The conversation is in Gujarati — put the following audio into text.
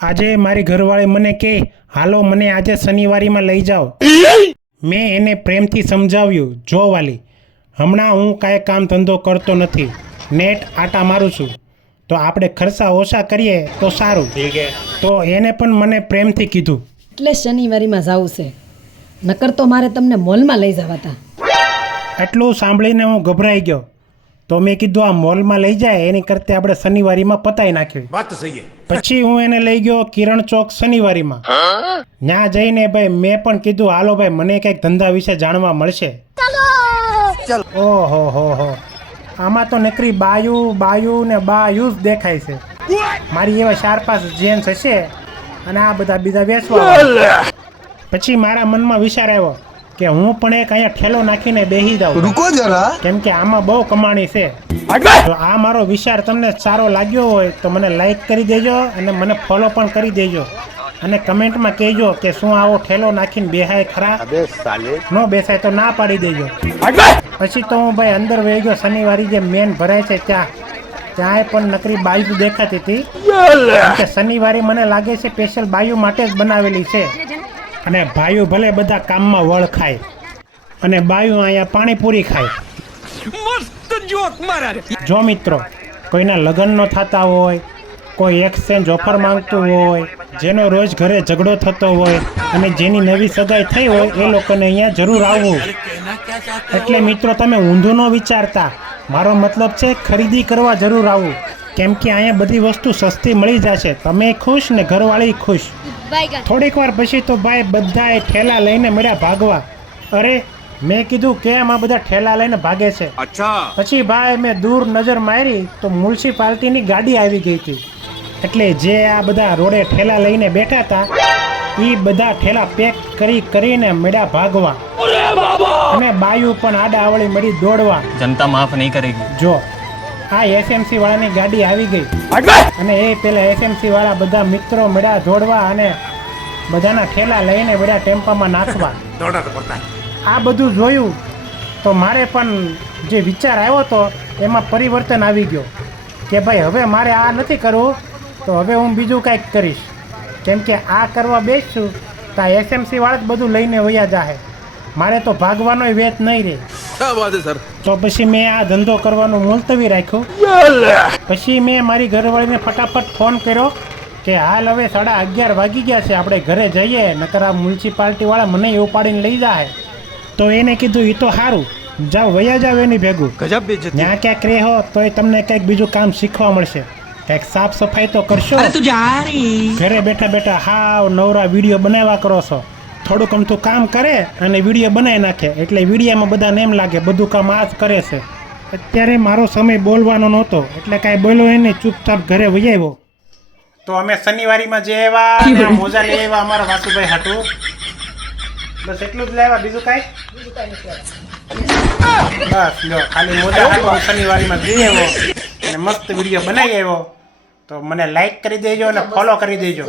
આજે મારી ઘરવાળી મને કહે હાલો મને આજે શનિવારીમાં લઈ જાઓ. મેં એને પ્રેમથી સમજાવ્યું, જો વાલી, હમણાં હું કાંઈ કામ ધંધો કરતો નથી, નેટ આટા મારું છું, તો આપણે ખર્ચા ઓછા કરીએ તો સારું. તો એને પણ મને પ્રેમથી કીધું. એટલે શનિવારીમાં જવું છે, નકર તો મારે તમને મોલમાં લઈ જવાતા. એટલું સાંભળીને હું ગભરાઈ ગયો. તો મેં કીધું આ મોલમાં લઈ જાય એની કરતાં આપણે શનિવારીમાં પતાવી નાખ્યું. વાત સહી. પછી હું એને લઈ ગયો કિરણ ચોક શનિવારીમાં. ત્યાં જઈને ભાઈ મેં પણ કીધું હાલો ભાઈ મને કંઈક ધંધા વિશે જાણવા મળશે. ઓહો હો, આમાં તો નકરી બાયુ ને બાયુ જ દેખાય છે. મારી એવા 4-5 જેન્ટ્સ હશે અને આ બધા બીજા વેચવા. પછી મારા મનમાં વિચાર આવ્યો કે હું પણ એક અહીંયા ઠેલો નાખીને બેસી જાઉં. रुको जरा. કેમ કે આમાં બહુ કમાણી છે. તો આ મારો વિચાર તમને સારો લાગ્યો હોય તો મને લાઈક કરી દેજો અને મને ફોલો પણ કરી દેજો અને કમેન્ટમાં કહેજો કે શું આવો ઠેલો નાખીને બેહાય ખરા? ન બેસાય તો ના પાડી દેજો. પછી તો હું ભાઈ અંદર વહી ગયો. શનિવારી જે મેન ભરાય છે ત્યાંય પણ નકરી બાયુ દેખાતી હતી. કે શનિવારી મને લાગે છે સ્પેશિયલ બાયુ માટે જ બનાવેલી છે. અને ભાઈઓ ભલે બધા કામમાં વળ ખાય અને બાયુ અહીંયા પાણીપુરી ખાય. જો મિત્રો, કોઈના લગ્ન ન થતા હોય, કોઈ એક્સચેન્જ ઓફર માંગતું હોય, જેનો રોજ ઘરે ઝઘડો થતો હોય અને જેની નવી સગાઈ થઈ હોય એ લોકોને અહીંયા જરૂર આવવું. એટલે મિત્રો તમે ઊંધું ન વિચારતા, મારો મતલબ છે ખરીદી કરવા જરૂર આવવું. કેમ કે અહીંયા બધી વસ્તુ સસ્તી મળી જશે, તમે ખુશ ને ઘરવાળી ખુશ. થોડીક વાર પછી તો ભાઈ બધાએ ઠેલા લઈને મળ્યા ભાગવા. અરે મેં કીધું કેમ આ બધા ઠેલા લઈને ભાગે છે? પછી ભાઈ મેં દૂર નજર મારી તો મ્યુનિસિપાલિટીની ગાડી આવી ગઈ હતી. એટલે જે આ બધા રોડે ઠેલા લઈને બેઠા હતા એ બધા ઠેલા પેક કરીને મળ્યા ભાગવા. અને બાયુ પણ આડાવળી મળી દોડવા. જનતા માફ નહીં કરેગી. જો આ એસએમસી વાળાની ગાડી આવી ગઈ અને એ પેલા એસએમસી વાળા બધા મિત્રો મળ્યા દોડવા અને બધાના ઠેલા લઈને બધા ટેમ્પામાં નાખવા. આ બધું જોયું તો મારે પણ જે વિચાર આવ્યો હતો એમાં પરિવર્તન આવી ગયો કે ભાઈ હવે મારે આ નથી કરવું, તો હવે હું બીજું કાંઈક કરીશ. કેમ કે આ કરવા બેસશું તો આ એસએમસી વાળા જ બધું લઈને વયા જાહે, મારે તો ભાગવાનો વેત નહીં રહે. તો પછી મેં આ ધંધો કરવાનું મુલતવી રાખ્યું. પછી મેં મારી ઘરવાળીને ફટાફટ ફોન કર્યો કે હાલ હવે 11:30 વાગી ગયા છે, આપણે ઘરે જઈએ, નકર આ મ્યુનિસિપાલિટી વાળા મને ઉપાડીને લઈ જાય. તો એને કીધું એ તો સારું, જાઓ વયા જાવ એની ભેગું. ત્યાં ક્યાંક રહો તોય તમને કંઈક બીજું કામ શીખવા મળશે, કંઈક સાફ સફાઈ તો કરશો. ઘરે બેઠા બેઠા હાવ નવરા વિડીયો બનાવ્યા કરો છો. થોડુંક અમથું કામ કરે અને વિડીયો બનાવી નાખે, એટલે વિડીયોમાં બધાને એમ લાગે બધું કામ આ જ કરે છે. અત્યારે મારો સમય બોલવાનો નહોતો એટલે કાંઈ બોલ્યો એને ચૂપચાપ ઘરે વહી આવ્યો. તો અમે શનિવારીમાં જે આવ્યા મોજા લઈ આવ્યા અમારા વાસુભાઈ હાટું. બસ એટલું જ લાવ્યા, બીજું કાંઈ? બસ લો ખાલી મોજા હાટું શનિવારીમાં જઈ આવ્યો અને મસ્ત વિડીયો બનાવી આવ્યો. તો મને લાઈક કરી દેજો અને ફોલો કરી દેજો.